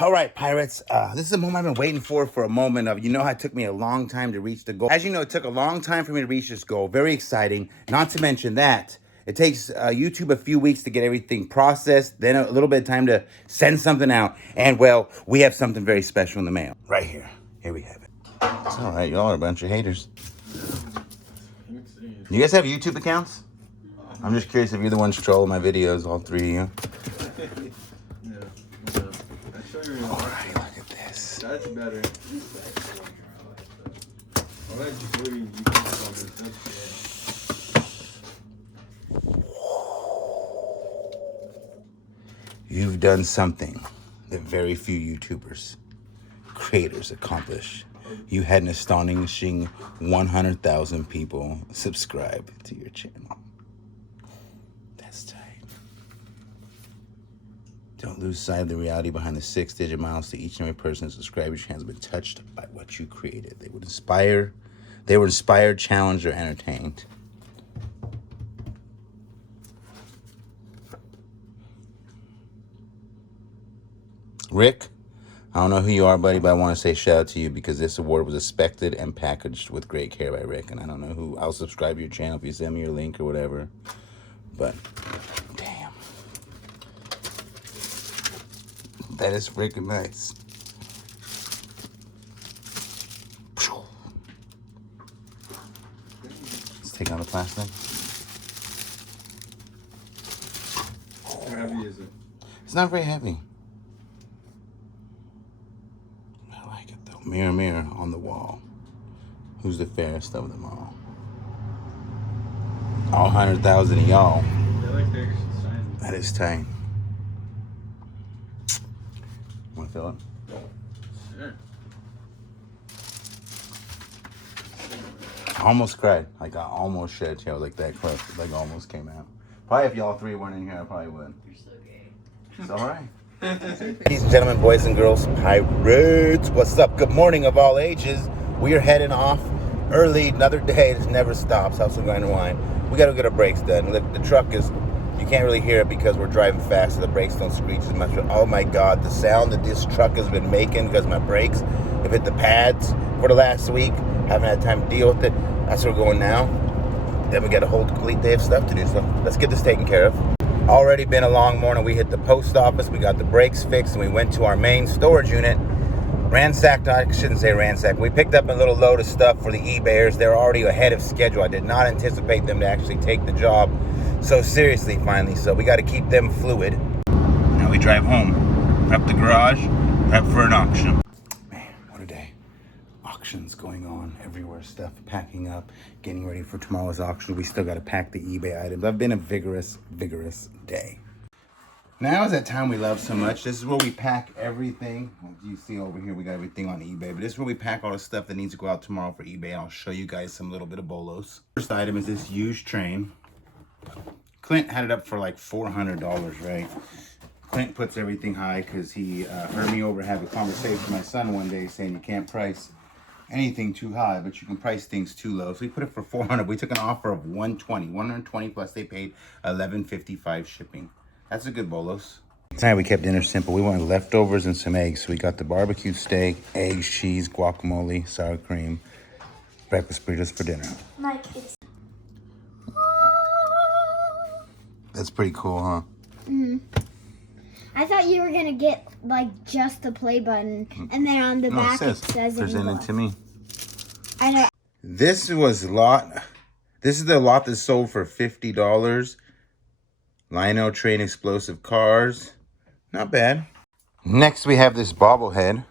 All right, pirates. This is a moment I've been waiting for a moment of, how it took me a long time to reach the goal. As you know, it took a long time for me to reach this goal. Very exciting. Not to mention that it takes YouTube a few weeks to get everything processed, then a little bit of time to send something out. And, well, we have something very special in the mail. Right here. Here we have it. It's all right. Y'all are a bunch of haters. You guys have YouTube accounts? I'm just curious if you're the ones trolling my videos, all three of you. All right, look at this. That's better. You've done something that very few YouTubers, creators accomplish. You had an astonishing 100,000 people subscribe to your channel. That's tight. Don't lose sight of the reality behind the 6-digit miles to each and every person who subscribed. Your channel has been touched by what you created. They were inspired, challenged, or entertained. Rick, I don't know who you are, buddy, but I want to say shout out to you because this award was expected and packaged with great care by Rick. And I don't know who. I'll subscribe to your channel if you send me your link or whatever. But, damn. That is freaking nice. Let's take out the plastic. How heavy is it? It's not very heavy. Mirror, mirror on the wall. Who's the fairest of them all? All 100,000 of y'all. Yeah, like the extra shiny. That is tight. Want to feel it? Sure. I almost cried. Like, I almost shed a tear. I was like that close. Like, almost came out. Probably if y'all three weren't in here, I probably would. You're so gay. It's all right. Ladies and gentlemen, boys and girls, pirates, what's up? Good morning of all ages. We are heading off early. Another day that never stops. How's it going to wind? We got to get our brakes done. Look, the truck is, you can't really hear it because we're driving fast so the brakes don't screech as much. Oh my God, the sound that this truck has been making because my brakes have hit the pads for the last week. Haven't had time to deal with it. That's where we're going now. Then we got a whole complete day of stuff to do. So let's get this taken care of. Already been a long morning. We hit the post office, we got the brakes fixed, and we went to our main storage unit. Ransacked, I shouldn't say ransacked. We picked up a little load of stuff for the eBayers. They're already ahead of schedule. I did not anticipate them to actually take the job so seriously finally. So we got to keep them fluid. Now we drive home, prep the garage, prep for an auction. Man, what a day. Auctions going on everywhere, stuff packing up, getting ready for tomorrow's auction. We still got to pack the eBay items. I've been a vigorous day. Now is that time we love so much. This is where we pack everything. You see over here, we got everything on eBay, but this is where we pack all the stuff that needs to go out tomorrow for eBay. I'll show you guys some little bit of bolos. First item is this used train. Clint had it up for like $400, right? Clint puts everything high because he heard me over have a conversation with my son one day saying you can't price anything too high, but you can price things too low. So we put it for $400. We took an offer of $120 plus they paid $11.55 shipping. That's a good bolos. Tonight we kept dinner simple. We wanted leftovers and some eggs. So we got the barbecue steak, eggs, cheese, guacamole, sour cream, breakfast burritos for dinner. My kids. That's pretty cool, huh? I thought you were gonna get like just the play button, and then on the back it says presented to me. I know. This is the lot that sold for $50. Lino Train Explosive Cars. Not bad. Next we have this bobblehead.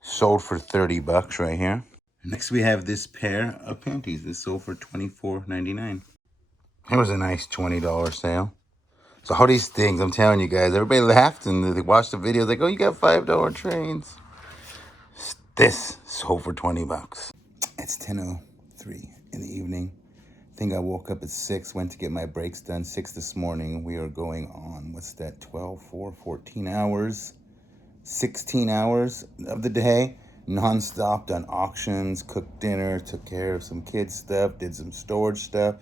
Sold for $30 right here. Next we have this pair of panties. This sold for $24.99. It was a nice $20 sale. So all these things, I'm telling you guys, everybody laughed and they watched the videos like, oh, you got $5 trains. This sold for $20. It's 10:03 in the evening. I think I woke up at 6, went to get my brakes done, 6 this morning. We are going on, what's that, 12, 4, 14 hours, 16 hours of the day, nonstop, done auctions, cooked dinner, took care of some kids stuff, did some storage stuff.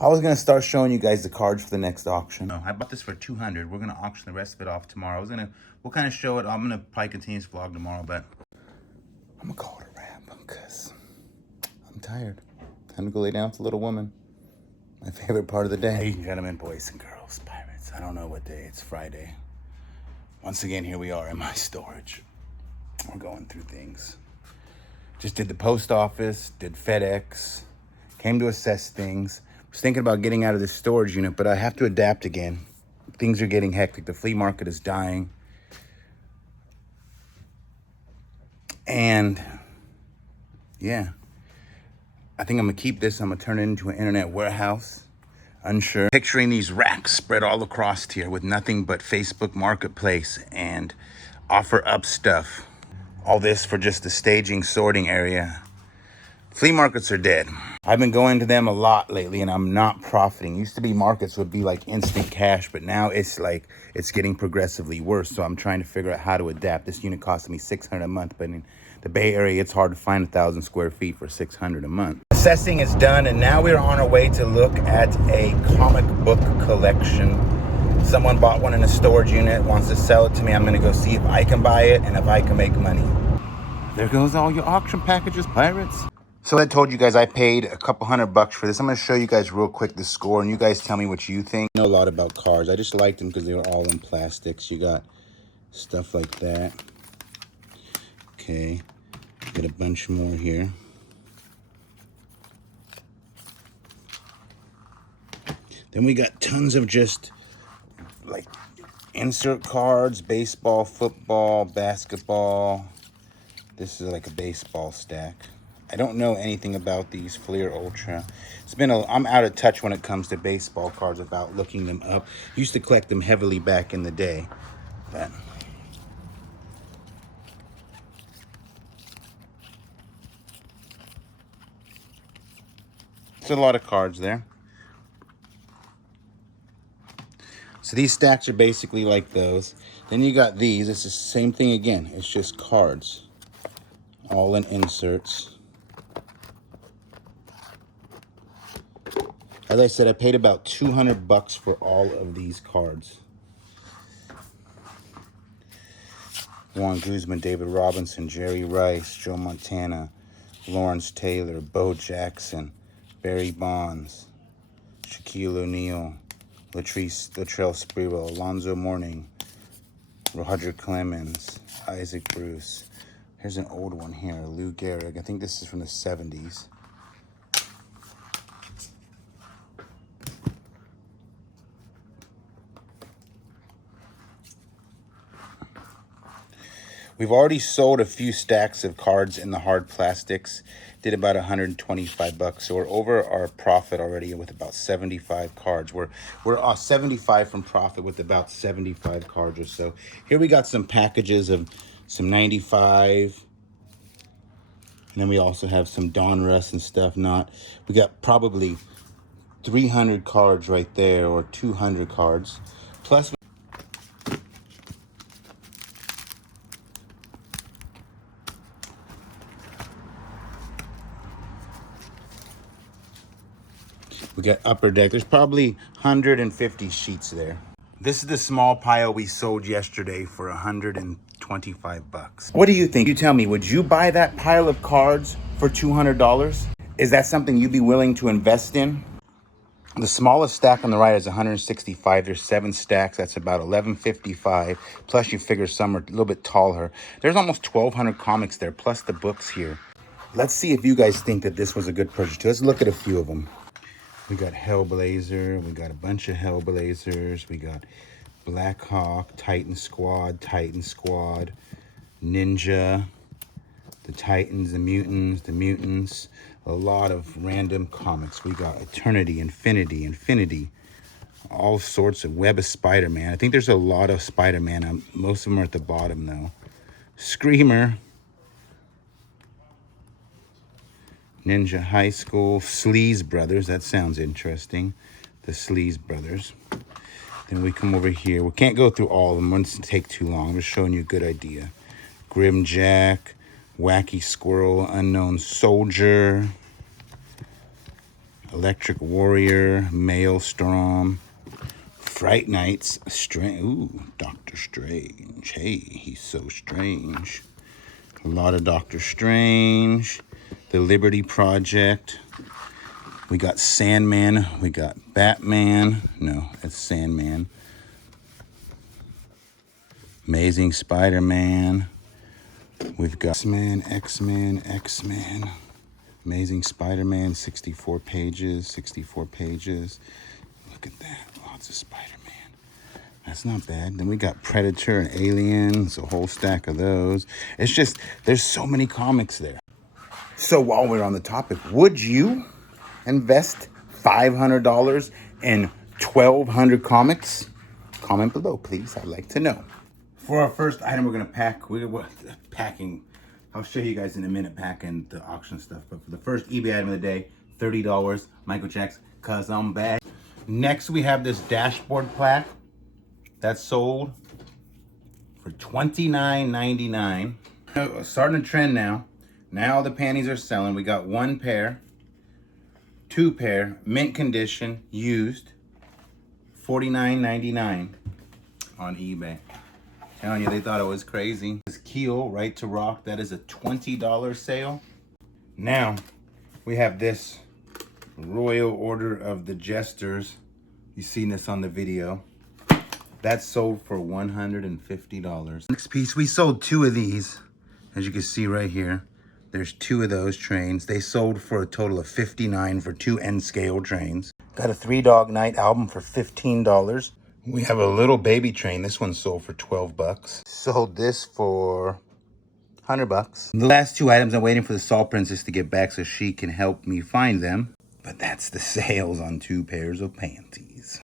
I was gonna start showing you guys the cards for the next auction. No, I bought this for 200. We're gonna auction the rest of it off tomorrow. We'll kind of show it. I'm gonna probably continue this vlog tomorrow, but I'm gonna call it a wrap because I'm tired. Time to go lay down with the little woman. My favorite part of the day. Ladies and gentlemen, boys and girls, pirates. I don't know what day. It's Friday. Once again, here we are in my storage. We're going through things. Just did the post office, did FedEx, came to assess things. Was thinking about getting out of this storage unit, but I have to adapt again. Things are getting hectic. The flea market is dying. And yeah, I think I'm gonna keep this. I'm gonna turn it into an internet warehouse. Unsure. Picturing these racks spread all across here with nothing but Facebook Marketplace and offer up stuff. All this for just the staging, sorting area. Flea markets are dead. I've been going to them a lot lately and I'm not profiting. Used to be markets would be like instant cash, but now it's like, it's getting progressively worse. So I'm trying to figure out how to adapt. This unit costed me $600 a month, but in the Bay Area, it's hard to find 1,000 square feet for $600 a month. Assessing is done and now we're on our way to look at a comic book collection. Someone bought one in a storage unit, wants to sell it to me. I'm gonna go see if I can buy it and if I can make money. There goes all your auction packages, pirates. So I told you guys I paid a couple $100 for this. I'm going to show you guys real quick the score, and you guys tell me what you think. I know a lot about cards. I just liked them because they were all in plastics. You got stuff like that. Okay. Got a bunch more here. Then we got tons of just like insert cards, baseball, football, basketball. This is like a baseball stack. I don't know anything about these Fleer Ultra. I'm out of touch when it comes to baseball cards about looking them up. Used to collect them heavily back in the day. But it's a lot of cards there. So these stacks are basically like those. Then you got these. It's the same thing again. It's just cards. All in inserts. As I said, I paid about $200 for all of these cards. Juan Guzman, David Robinson, Jerry Rice, Joe Montana, Lawrence Taylor, Bo Jackson, Barry Bonds, Shaquille O'Neal, Latrell Sprewell, Alonzo Mourning, Roger Clemens, Isaac Bruce. Here's an old one here, Lou Gehrig. I think this is from the 70s. We've already sold a few stacks of cards in the hard plastics. Did about $125, so we're over our profit already with about 75 cards. We're 75 from profit with about 75 cards or so. Here we got some packages of some 95, and then we also have some Donruss and stuff. We got probably 300 cards right there, or 200 cards. Plus, we got Upper Deck. There's probably 150 sheets there. This is the small pile we sold yesterday for $125. What do you think? You tell me, would you buy that pile of cards for $200? Is that something you'd be willing to invest in? The smallest stack on the right is 165. There's 7 stacks. That's about 1155. Plus you figure some are a little bit taller. There's almost 1,200 comics there, plus the books here. Let's see if you guys think that this was a good purchase. Let's look at a few of them. We got Hellblazer. We got a bunch of Hellblazers. We got Black Hawk, Titan Squad, Ninja, the Titans, the Mutants. A lot of random comics. We got Eternity, Infinity. All sorts of Web of Spider-Man. I think there's a lot of Spider-Man. Most of them are at the bottom, though. Screamer. Ninja High School, Sleaze Brothers. That sounds interesting. The Sleaze Brothers. Then we come over here. We can't go through all of them. It's going to take too long. I'm just showing you a good idea. Grim Jack, Wacky Squirrel, Unknown Soldier. Electric Warrior, Maelstrom, Fright Nights, Doctor Strange. Hey, he's so strange. A lot of Doctor Strange, the Liberty Project. We got Sandman, we got Batman. No, it's Sandman. Amazing Spider-Man. We've got X-Men. Amazing Spider-Man, 64 pages. Look at that, lots of Spider-Man. That's not bad. Then we got Predator and Aliens, a whole stack of those. It's just, there's so many comics there. So while we're on the topic, would you invest $500 in 1,200 comics? Comment below, please. I'd like to know. For our first item, we're gonna pack. We're packing. I'll show you guys in a minute packing the auction stuff. But for the first eBay item of the day, $30. Michael Jackson, 'cause I'm back. Next, we have this dashboard plaque that's sold for $29.99. Starting a trend now. Now the panties are selling. We got 1 pair, 2 pair, mint condition, used, $49.99 on eBay. Telling you, they thought it was crazy. This Keel, Right to Rock, that is a $20 sale. Now, we have this Royal Order of the Jesters. You've seen this on the video. That's sold for $150. Next piece, we sold 2 of these. As you can see right here, there's 2 of those trains. They sold for a total of $59 for 2 N-scale trains. Got a 3 Dog Night album for $15. We have a little baby train. This one sold for $12. Sold this for $100. The last 2 items, I'm waiting for the Salt Princess to get back so she can help me find them. But that's the sales on 2 pairs of panties.